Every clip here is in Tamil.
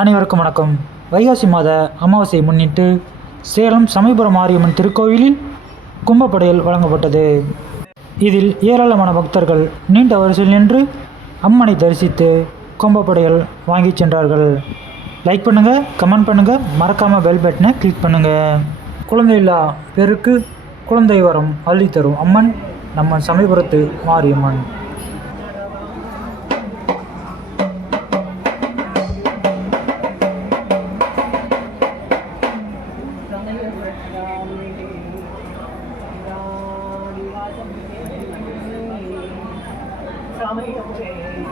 அனைவருக்கும் வணக்கம். வைகாசி மாத அமாவாசையை முன்னிட்டு சேலம் சமயபுரம் மாரியம்மன் திருக்கோவிலில் கும்பப்படையல் வழங்கப்பட்டது. இதில் ஏராளமான பக்தர்கள் நீண்ட வரிசையில் நின்று அம்மனை தரிசித்து கும்பப்படையல் வாங்கி சென்றார்கள். லைக் பண்ணுங்கள் கமெண்ட் பண்ணுங்கள் மறக்காமல் பெல் பட்டனை கிளிக் பண்ணுங்கள் குழந்தையில்லா பேருக்கு குழந்தை வரம் அள்ளி தரும் அம்மன் நம்ம சமயபுரத்து மாரியம்மன்.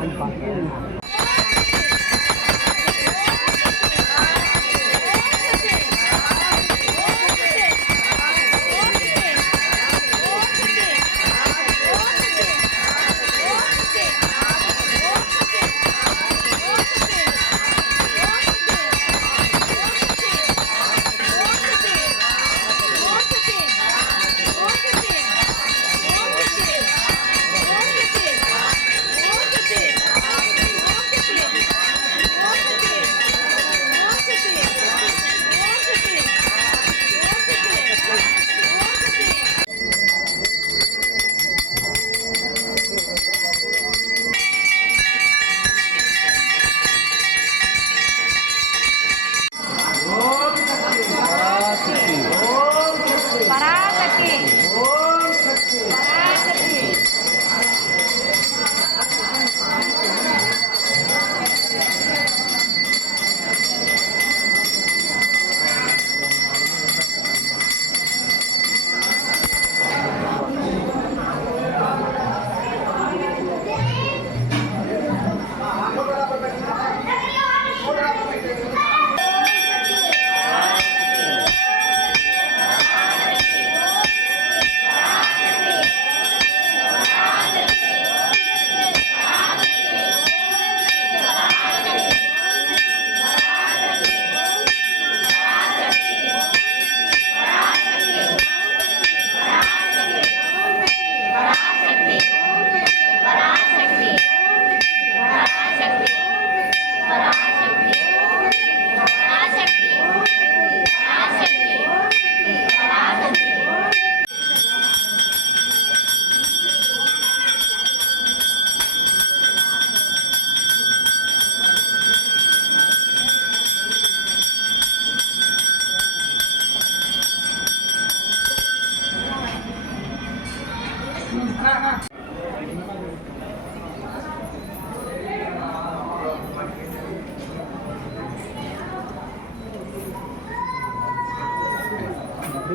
เป็นความเชื่อ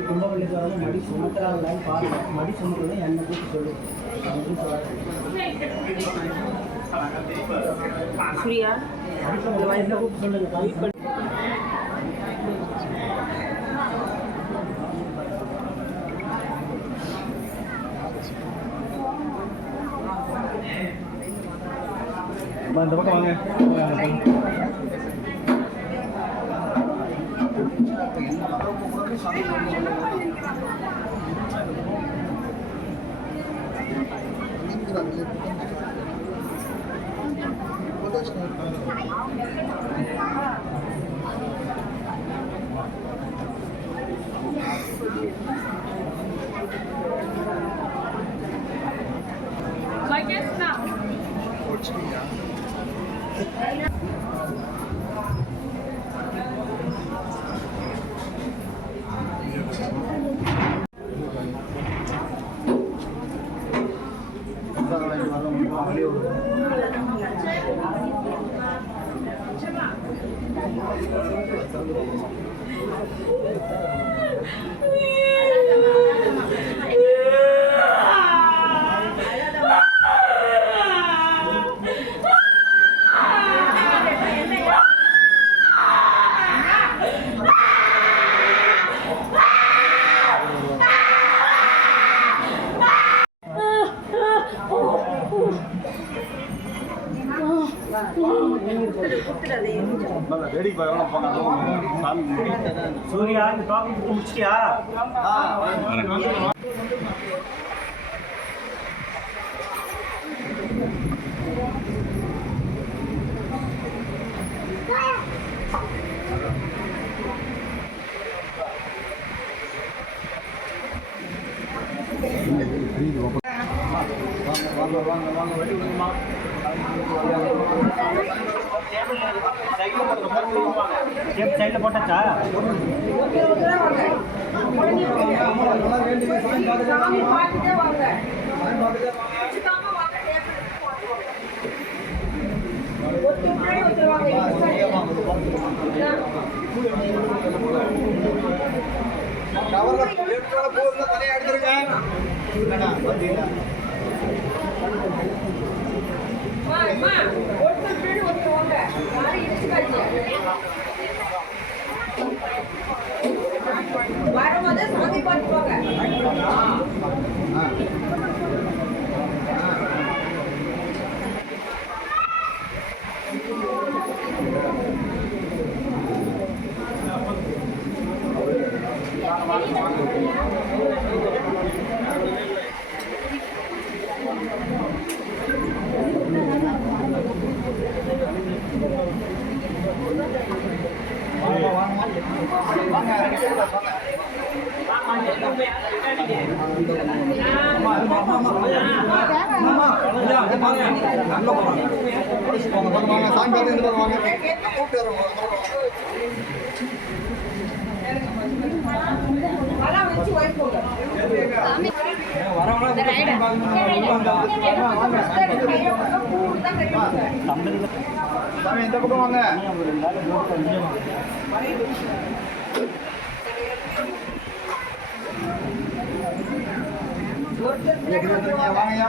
அப்படி கும்பகோணத்துக்கு வரவங்க மடி சுமத்துறாங்களான்னு பாருங்க. மடி சுமத்துறது என்ன கூப்பிட்டு சொல்லு. அப்படின்னு சொல்றாங்க சூர்யா மடி சுமத்துறது என்ன கூப்பிட்டு சொல்லுங்க? இந்த பக்கம் வாங்க. Like it's not. Portuguese. Surya இந்த டாபிக் முடிச்சிட்டியா? சைடில் போட்டாச்சா கவர்ல போதும் தனியா எடுத்துருங்க. வரும்போது சாமி பார்த்து போங்க சாமி இந்த பக்கம் வாங்க. வாங்கய்யா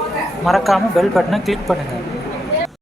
மறக்காமல் பெல் பட்டனை கிளிக் பண்ணுங்கள்